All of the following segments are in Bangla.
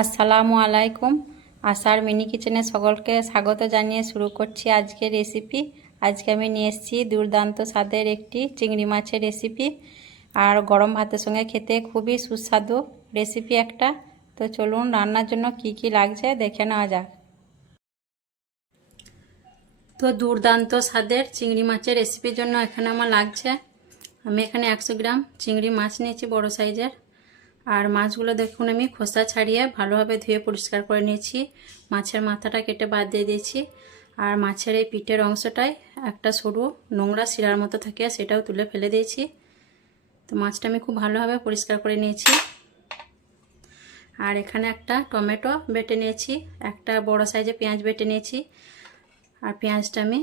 আসসালামু আলাইকুম। আশার মিনি কিচেনে সকলকে স্বাগত জানিয়ে শুরু করছি আজকের রেসিপি। আজকে আমি নিয়ে এসেছি দুর্দান্ত স্বাদের একটি চিংড়ি মাছের রেসিপি, আর গরম ভাতের সঙ্গে খেতে খুবই সুস্বাদু রেসিপি একটা। তো চলুন রান্নার জন্য কি কি লাগছে দেখে নেওয়া যাক। তো দুর্দান্ত স্বাদের চিংড়ি মাছের রেসিপির জন্য এখানে আমার লাগছে, আমি এখানে 100 গ্রাম চিংড়ি মাছ নিয়েছি বড় সাইজের। আর মাছগুলো দেখুন আমি খোসা ছাড়িয়ে ভালোভাবে ধুয়ে পরিষ্কার করে নিয়েছি। মাছের মাথাটা কেটে বাদ দিয়ে দিয়েছি। আর মাছের এই পিঠের অংশটায় একটা সরু নোংরা শিরার মতো থাকে, সেটাও তুলে ফেলে দিয়েছি। তো মাছটা আমি খুব ভালোভাবে পরিষ্কার করে নিয়েছি। আর এখানে একটা টমেটো বেটে নিয়েছি, একটা বড় সাইজে পেঁয়াজ বেটে নিয়েছি। আর পেঁয়াজটা আমি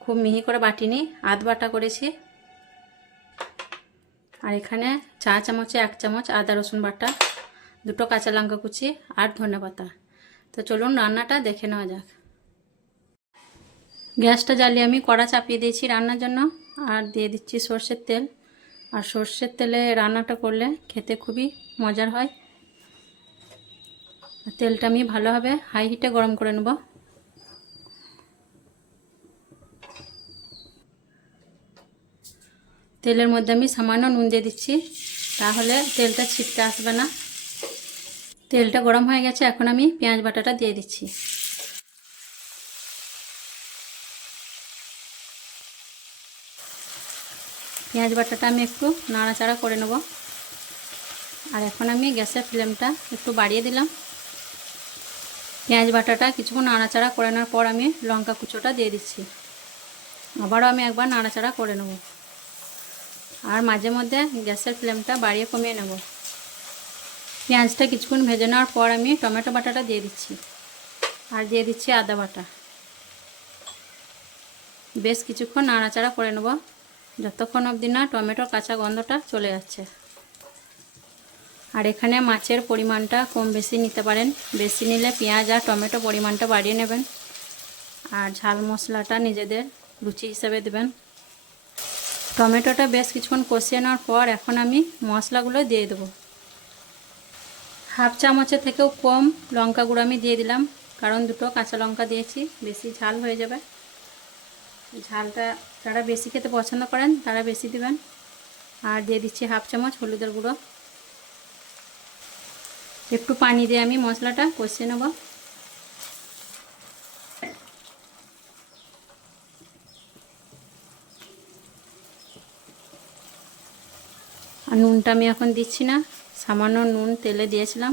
খুব মিহি করে বাটিনি, আধ বাটা করেছি। আর এখানে চা চামচে 1 চামচ আদা রসুন বাটা, 2টো কাঁচা লঙ্কা কুচি আর ধনেপাতা। তো চলুন রান্নাটা দেখে নেওয়া যাক। গ্যাসটা জ্বালিয়ে আমি কড়া চাপিয়ে দিয়েছি রান্নার জন্য, আর দিয়ে দিচ্ছি সর্ষের তেল। আর সর্ষের তেলে রান্নাটা করলে খেতে খুবই মজার হয়। তেলটা আমি ভালোভাবে হাই হিটে গরম করে নেব। তেলের মধ্যে আমি সামান্য নুন দিয়ে দিচ্ছি, তাহলে তেলটা ছিটকে আসবে না। তেলটা গরম হয়ে গেছে, এখন আমি পেঁয়াজ বাটাটা দিয়ে দিচ্ছি। পেঁয়াজ বাটাটা আমি একটু নাড়াচাড়া করে নেব। আর এখন আমি গ্যাসের ফ্লেমটা একটু বাড়িয়ে দিলাম। পেঁয়াজ বাটাটা কিছুক্ষণ নাড়াচাড়া করে নেওয়ার পর আমি লঙ্কা কুচোটা দিয়ে দিচ্ছি। আবারও আমি একবার নাড়াচাড়া করে নেব। আর মাঝে মধ্যে গ্যাসের ফ্লেমটা বাড়িয়ে কমিয়ে নেব। পেঁয়াজটা কিছুক্ষণ ভেজে নেওয়ার পর আমি টমেটো বাটাটা দিয়ে দিচ্ছি। আর দিয়ে দিচ্ছি আদা বাটা। বেশ কিছুক্ষণ নাড়াচাড়া করে নেব, যতক্ষণ অবধি না টমেটোর কাঁচা গন্ধটা চলে যাচ্ছে। আর এখানে মাছের পরিমাণটা কম বেশি নিতে পারেন, বেশি নিলে পেঁয়াজ আর টমেটো পরিমাণটা বাড়িয়ে নেবেন। আর ঝাল মশলাটা নিজেদের রুচি হিসেবে দেবেন। টমেটোটা বেশ কিছুক্ষণ কষিয়ে নেওয়ার পর এখন আমি মশলাগুলো দিয়ে দেবো। 1/2 চামচের থেকেও কম লঙ্কা গুঁড়ো আমি দিয়ে দিলাম, কারণ 2টো কাঁচা লঙ্কা দিয়েছি, বেশি ঝাল হয়ে যাবে। ঝালটা যারা বেশি খেতে পছন্দ করেন তারা বেশি দিবেন। আর দিয়ে দিচ্ছি 1/2 চামচ হলুদের গুঁড়ো। একটু পানি দিয়ে আমি মশলাটা কষিয়ে নেব। আর নুনটা আমি এখন দিচ্ছি না, সামান্য নুন তেলে দিয়েছিলাম।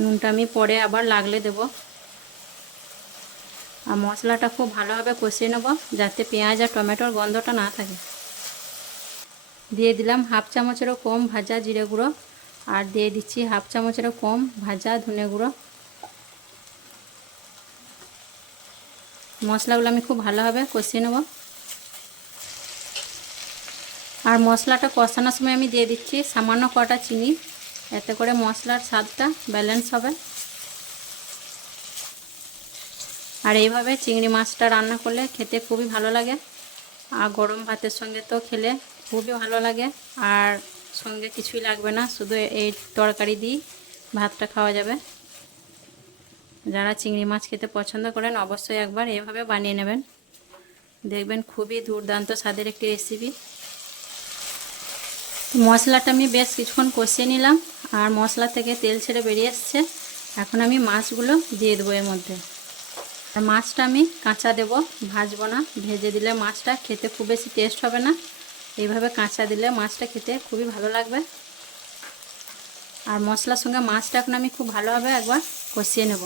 নুনটা আমি পরে আবার লাগলে দেব। আর মশলাটা খুব ভালোভাবে কষিয়ে নেব, যাতে পেঁয়াজ আর টমেটোর গন্ধটা না থাকে। দিয়ে দিলাম 1/2 চামচেরও কম ভাজা জিরে গুঁড়ো। আর দিয়ে দিচ্ছি 1/2 চামচেরও কম ভাজা ধনে গুঁড়ো। মশলাগুলো আমি খুব ভালোভাবে কষিয়ে নেব। আর মশলাটা কষানোর সময় আমি দিয়ে দিচ্ছি সামান্য কটা চিনি, এতে করে মশলার স্বাদটা ব্যালেন্স হবে। আর এইভাবে চিংড়ি মাছটা রান্না করলে খেতে খুবই ভালো লাগে। আর গরম ভাতের সঙ্গে তো খেলে খুবই ভালো লাগে। আর সঙ্গে কিছুই লাগবে না, শুধু এই তরকারি দিয়ে ভাতটা খাওয়া যাবে। যারা চিংড়ি মাছ খেতে পছন্দ করেন অবশ্যই একবার এইভাবে বানিয়ে নেবেন, দেখবেন খুবই দুর্দান্ত স্বাদের একটি রেসিপি। মশলাটা আমি বেশ কিছুক্ষণ কষিয়ে নিলাম, আর মশলা থেকে তেল ছেড়ে বেরিয়ে এসছে। এখন আমি মাছগুলো দিয়ে দেবো এর মধ্যে। আর মাছটা আমি কাঁচা দেব, ভাজবো না। ভেজে দিলে মাছটা খেতে খুব বেশি টেস্ট হবে না, এইভাবে কাঁচা দিলে মাছটা খেতে খুবই ভালো লাগবে। আর মশলার সঙ্গে মাছটা এখন আমি খুব ভালোভাবে একবার কষিয়ে নেব।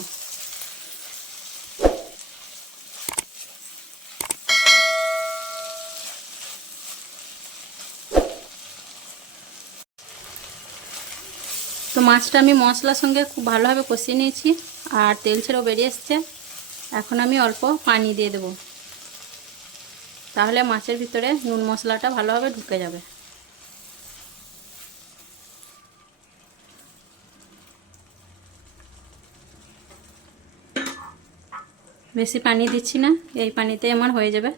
তো মাছটা আমি মশলার সঙ্গে খুব ভালোভাবে কষিয়ে নিয়েছি, আর তেল ছেড়েও বেরিয়ে এসছে। এখন আমি অল্প পানি দিয়ে দেব, তাহলে মাছের ভিতরে নুন মশলাটা ভালোভাবে ঢুকে যাবে। বেশি পানি দিচ্ছি না, এই পানিতে আমার হয়ে যাবে।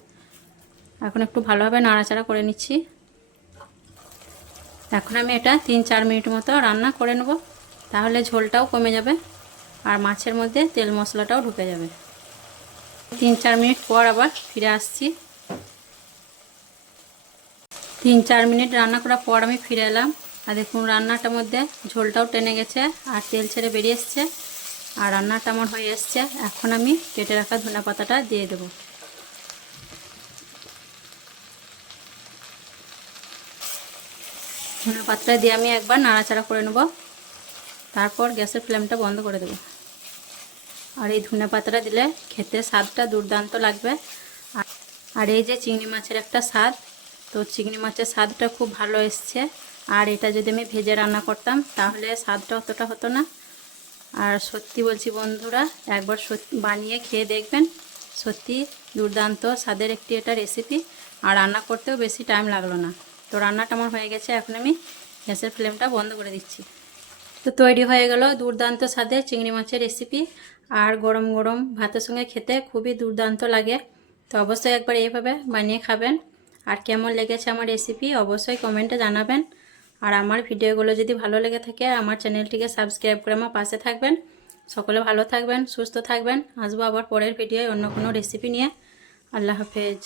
এখন একটু ভালোভাবে নাড়াচাড়া করে নিচ্ছি। এখন আমি এটা 3-4 মিনিট মতো রান্না করে নেব। তাহলে ঝোলটাও কমে যাবে আর মাছের মধ্যে তেল মশলাটাও ঢুকে যাবে। 3-4 মিনিট পর আবার ফিরে আসছি। 3-4 মিনিট রান্না করার পর আমি ফিরে এলাম। আর দেখুন রান্নাটার মধ্যে ঝোলটাও টেনে গেছে আর তেল ছেড়ে বেরিয়ে এসছে আর রান্নাটা আমার হয়ে এসছে। এখন আমি কেটে রাখা ধনেপাতাটা দিয়ে দেবো। ধনেপাতাটা দিয়ে আমি একবার নাড়াচাড়া করে নেব, তারপর গ্যাসের ফ্লেমটা বন্ধ করে দেবো। আর এই ধনেপাতাটা দিলে খেতে স্বাদটা দুর্দান্ত লাগবে। আর এই যে চিংড়ি মাছের একটা স্বাদ, তো চিংড়ি মাছের স্বাদটা খুব ভালো এসছে। আর এটা যদি আমি ভেজে রান্না করতাম তাহলে স্বাদটা অতটা হতো না। আর সত্যি বলছি বন্ধুরা, একবার বানিয়ে খেয়ে দেখবেন, সত্যি দুর্দান্ত স্বাদের একটি এটা রেসিপি। আর রান্না করতেও বেশি টাইম লাগলো না। তো রান্নাটা আমার হয়ে গেছে, এখন আমি গ্যাসের ফ্লেমটা বন্ধ করে দিচ্ছি। তো তৈরি হয়ে গেল দুর্দান্ত স্বাদের চিংড়ি মাছের রেসিপি। আর গরম গরম ভাতের সঙ্গে খেতে খুবই দুর্দান্ত লাগে। তো অবশ্যই একবার এইভাবে বানিয়ে খাবেন। আর কেমন লেগেছে আমার রেসিপি অবশ্যই কমেন্টে জানাবেন। আর আমার ভিডিওগুলো যদি ভালো লেগে থাকে আমার চ্যানেলটিকে সাবস্ক্রাইব করে আমার পাশে থাকবেন। সকলে ভালো থাকবেন, সুস্থ থাকবেন। আসবো আবার পরের ভিডিওয় অন্য কোনো রেসিপি নিয়ে। আল্লাহ হাফেজ।